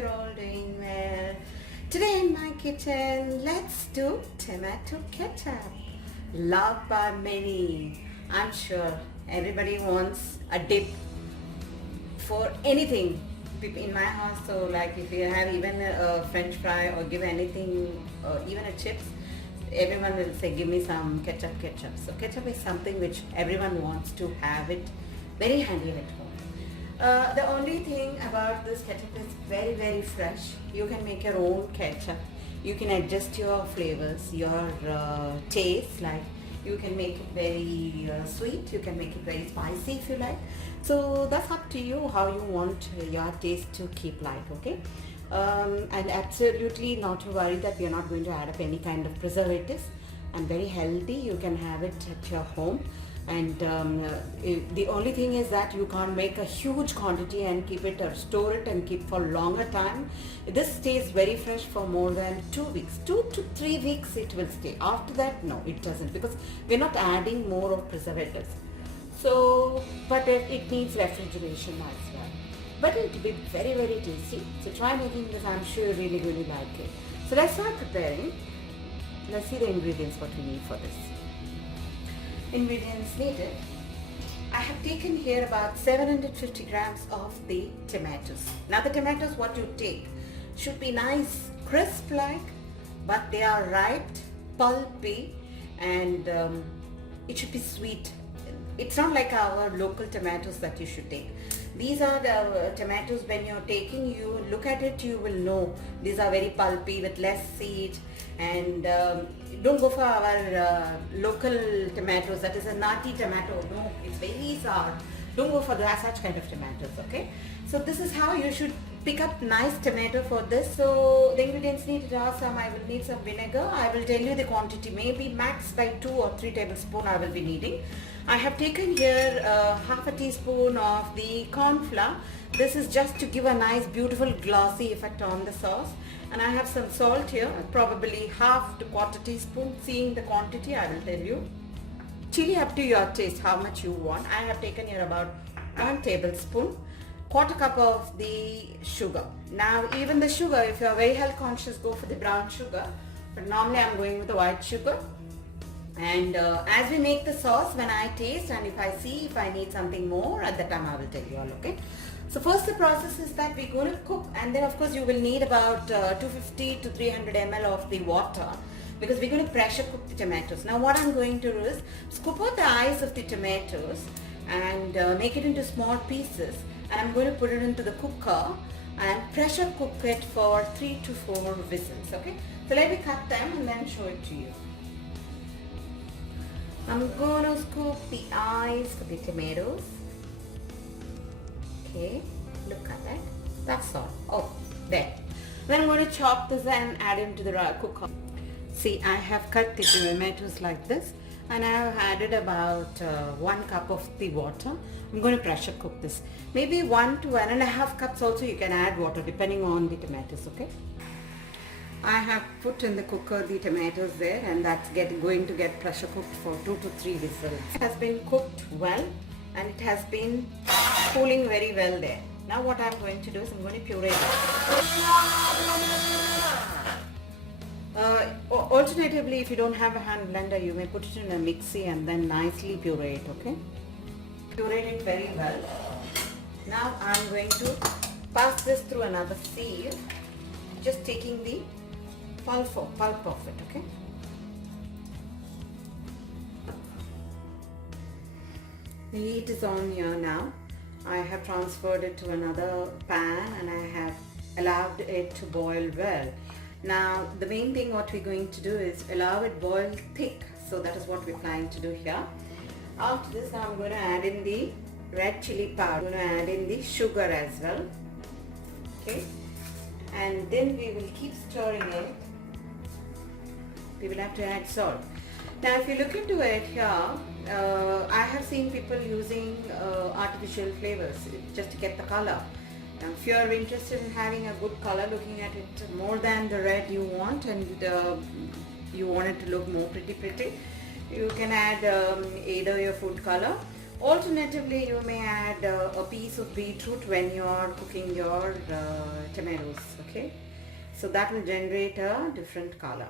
you're all doing well. Today in my kitchen, let's do tomato ketchup. Loved by many. I'm sure everybody wants a dip for anything in my house. So like if you have even a french fry or give anything, even a chips, everyone will say give me some ketchup. So ketchup is something which everyone wants to have it very handy at home. The only thing about this ketchup is very fresh. You can make your own ketchup. You can adjust your flavors, your taste. Like you can make it very sweet. You can make it very spicy if you like. So that's up to you how you want your taste to keep light. Okay. And absolutely not to worry that we are not going to add up any kind of preservatives, and very healthy. You can have it at your home. And the only thing is that you can't make a huge quantity and keep it or store it and keep for longer time. This stays very fresh for more than 2 weeks. 2 to 3 weeks it will stay. After that, no, it doesn't, because we're not adding more of preservatives. So, but it needs refrigeration as well. But it will be very tasty. So try making this. I'm sure you're really going to like it. So let's start preparing. Let's see the ingredients what we need for this. Ingredients needed. I have taken here about 750 grams of the tomatoes. Now the tomatoes what you take should be nice crisp like, but they are ripe, pulpy, and it should be sweet. It's not like our local tomatoes that you should take. These are the tomatoes when you're taking, you look at it, you will know these are very pulpy with less seed. And don't go for our local tomatoes, that is a nutty tomato. No, it's very sour. Don't go for such kind of tomatoes, okay? So this is how you should pick up nice tomato for this. So the ingredients needed are some, I will need some vinegar. I will tell you the quantity, maybe max by 2 or 3 tablespoons I will be needing. I have taken here half a teaspoon of the corn flour. This is just to give a nice beautiful glossy effect on the sauce. And I have some salt here, probably half to quarter teaspoon. Seeing the quantity, I will tell you. Chili up to your taste, how much you want. I have taken here about 1 tablespoon. Quarter cup of the sugar. Now even the sugar, if you are very health conscious, go for the brown sugar. But normally I am going with the white sugar. And as we make the sauce, when I taste and if I see if I need something more, at that time I will tell you all, okay? So first the process is that we're going to cook, and then of course you will need about 250 to 300 ml of the water, because we're going to pressure cook the tomatoes. Now what I'm going to do is scoop out the eyes of the tomatoes and make it into small pieces, and I'm going to put it into the cooker and pressure cook it for 3 to 4 whistles, okay? So let me cut them and then show it to you. I'm going to scoop the eyes for the tomatoes. Okay, look at that. That's all. Oh, there. Then I'm going to chop this and add it into the cooker. See, I have cut the tomatoes like this, and I have added about 1 cup of the water. I'm going to pressure cook this. Maybe 1 to 1.5 cups also you can add water depending on the tomatoes, okay? I have put in the cooker the tomatoes there, and that's going to get pressure cooked for 2 to 3 whistles. It has been cooked well, and it has been cooling very well there. Now what I'm going to do is I'm going to puree it. Alternatively, if you don't have a hand blender, you may put it in a mixie and then nicely puree it, okay? Puree it very well. Now I'm going to pass this through another sieve, just taking the pulp of it, okay? The heat is on here now. I have transferred it to another pan and I have allowed it to boil well. Now the main thing what we're going to do is allow it boil thick. So that is what we're planning to do here. After this, now I'm going to add in the red chili powder. I'm going to add in the sugar as well. Okay. And then we will keep stirring it. We will have to add salt. Now if you look into it here, I have seen people using artificial flavors just to get the color. Now if you are interested in having a good color, looking at it more than the red you want, and you want it to look more pretty, you can add either your food color Alternatively, you may add a piece of beetroot when you are cooking your tomatoes, okay? So that will generate a different color.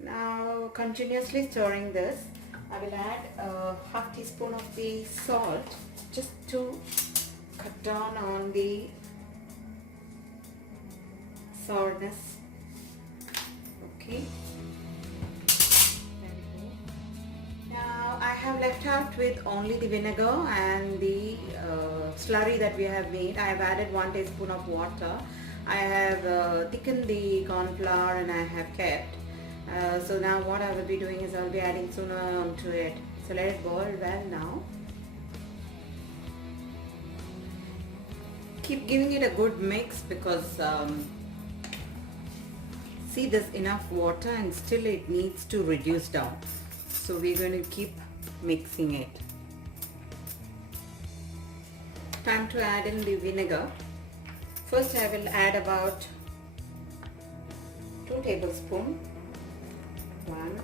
Now, continuously stirring this, I will add a half teaspoon of the salt just to cut down on the sourness. Okay. Now I have left out with only the vinegar and the slurry that we have made. I have added 1 teaspoon of water. I have thickened the corn flour and I have kept. So now what I will be doing is I will be adding sooner onto it. So let it boil well now. Keep giving it a good mix because see, there's enough water and still it needs to reduce down. So we're going to keep mixing it. Time to add in the vinegar. First I will add about 2 tablespoons. 1.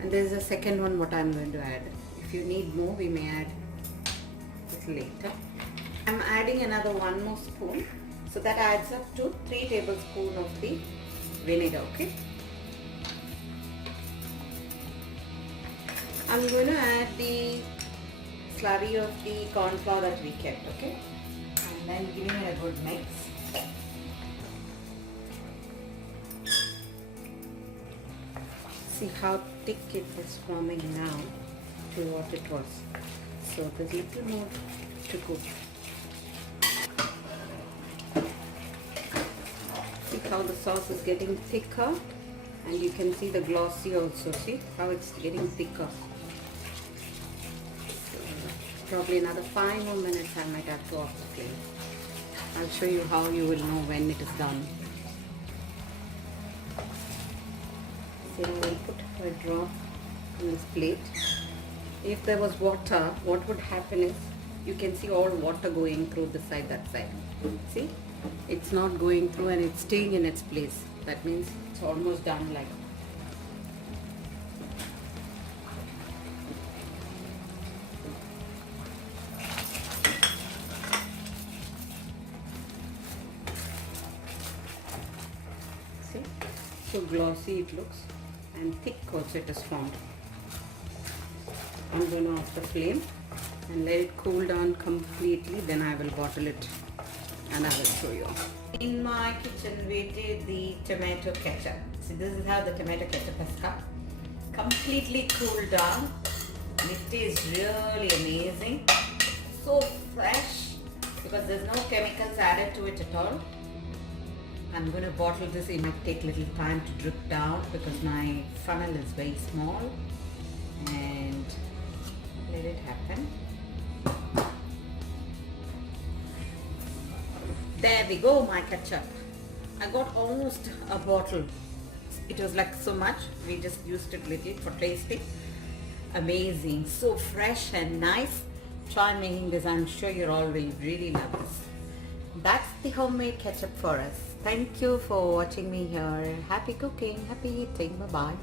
And there is a second one what I'm going to add. If you need more, we may add it later. I'm adding another 1 more spoon. So that adds up to 3 tablespoons of the vinegar, okay? I'm going to add the slurry of the corn flour that we kept, okay? And then giving it a good mix. See how thick it is forming now to what it was. So there's a little more to cook. See how the sauce is getting thicker, and you can see the glossy also. See how it's getting thicker. Probably another 5 more minutes I might have to off the flame. I'll show you how you will know when it is done. So we'll put a drop in this plate. If there was water, what would happen is you can see all water going through this side, that side. See? It's not going through and it's staying in its place. That means it's almost done like. See? So glossy it looks and thick also it is formed. I'm going to off the flame and let it cool down completely, then I will bottle it and I will show you. In my kitchen we did the tomato ketchup. See, this is how the tomato ketchup has come. Completely cooled down. It is really amazing. So fresh because there's no chemicals added to it at all. I'm going to bottle this. It might take a little time to drip down because my funnel is very small, and let it happen. There we go, my ketchup. I got almost a bottle. It was like so much. We just used it little for tasting. Amazing. So fresh and nice. Try making this. I'm sure you all will really love this. That's the homemade ketchup for us. Thank you for watching me here. Happy cooking, happy eating. Bye-bye.